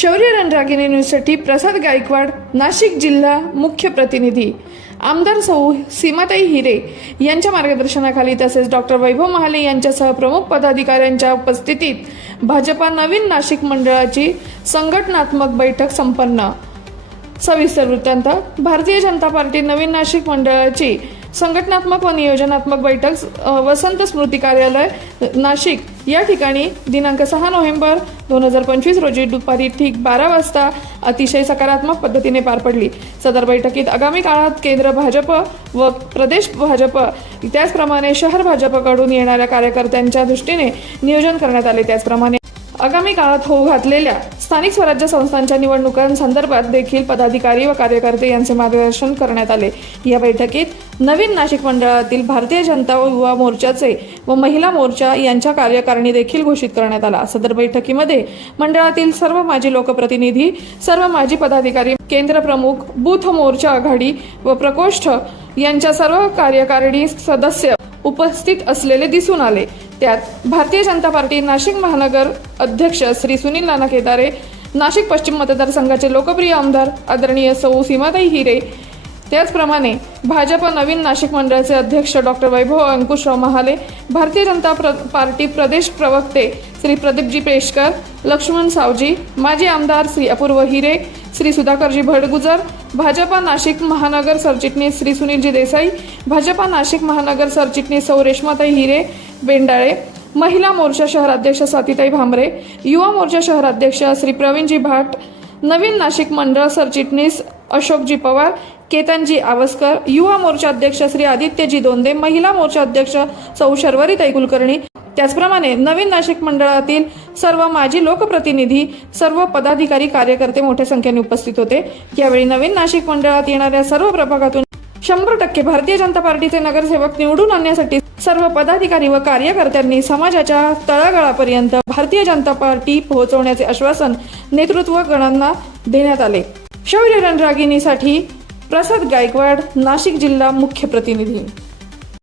शौर्य रणरागिणी न्यूजसाठी प्रसाद गायकवाड नाशिक जिल्हा मुख्य प्रतिनिधी. आमदार सौ सीमाताई हिरे यांच्या मार्गदर्शनाखाली तसेच डॉक्टर वैभव महाले यांच्यासह प्रमुख पदाधिकाऱ्यांच्या उपस्थितीत भाजपा नवीन नाशिक मंडळाची संघटनात्मक बैठक संपन्न. सविस्तर वृत्तांत. भारतीय जनता पार्टी नवीन नाशिक मंडळाची संघटनात्मक व नियोजनात्मक बैठक वसंत स्मृती कार्यालय नाशिक. या ठिकाणी दिनांक सहा नोव्हेंबर दोन हजार पंचवीस रोजी दुपारी ठीक बारा वाजता अतिशय सकारात्मक पद्धतीने पार पडली. सदर बैठकीत आगामी काळात केंद्र भाजप व प्रदेश भाजप त्याचप्रमाणे शहर भाजपकडून येणाऱ्या कार्यकर्त्यांच्या दृष्टीने नियोजन करण्यात आले. त्याचप्रमाणे आगामी काळात होऊ घातलेल्या स्थानिक स्वराज्य संस्थांच्या निवडणुकांसंदर्भात देखील पदाधिकारी व कार्यकर्ते यांचे मार्गदर्शन करण्यात आले. या बैठकीत नवीन नाशिक मंडळातील भारतीय जनता व युवा मोर्चाचे व महिला मोर्चा यांच्या कार्यकारिणी देखील घोषित करण्यात आला. सदर बैठकीमध्ये मंडळातील सर्व माजी लोकप्रतिनिधी सर्व माजी पदाधिकारी केंद्र प्रमुख बूथ मोर्चा आघाडी व प्रकोष्ठ यांच्या सर्व कार्यकारिणी सदस्य उपस्थित असलेले दिसून आले. त्यात भारतीय जनता पार्टी नाशिक महानगर अध्यक्ष श्री सुनील नाना केदारे नाशिक पश्चिम मतदारसंघाचे लोकप्रिय आमदार आदरणीय सौ सीमाताई हिरे त्याचप्रमाणे भाजप नवीन नाशिक मंडळाचे अध्यक्ष डॉक्टर वैभव अंकुशराव महाले भारतीय जनता प्र पार्टी प्रदेश प्रवक्ते श्री प्रदीपजी पेशकर लक्ष्मण सावजी माजी आमदार श्री अपूर्व हिरे श्री सुधाकरजी भडगुजर भाजपा नाशिक महानगर सरचिटणीस श्री सुनीलजी देसाई भाजपा नाशिक महानगर सरचिटणीस सौ रेश्माताई हिरे बेंडाळे महिला मोर्चा शहराध्यक्ष स्वातीताई भांबरे युवा मोर्चा शहराध्यक्ष श्री प्रवीणजी भाट नवीन नाशिक मंडळ सरचिटणीस अशोकजी पवार केतनजी आवस्कर युवा मोर्चा अध्यक्ष श्री आदित्यजी दोंदे महिला मोर्चा अध्यक्ष सौ शर्वरीताई कुलकर्णी त्याचप्रमाणे नवीन नाशिक मंडळातील सर्व माजी लोकप्रतिनिधी सर्व पदाधिकारी कार्यकर्ते मोठ्या संख्येने उपस्थित होते. यावेळी नवीन नाशिक मंडळात येणाऱ्या सर्व प्रभागातून शंभर टक्के भारतीय जनता पार्टीचे नगरसेवक निवडून आणण्यासाठी सर्व पदाधिकारी व कार्यकर्त्यांनी समाजाच्या तळागाळापर्यंत भारतीय जनता पार्टी पोहोचवण्याचे आश्वासन नेतृत्व गणांना देण्यात आले. शौर्य रणरागिणीसाठी प्रसाद गायकवाड नाशिक जिल्हा मुख्य प्रतिनिधी.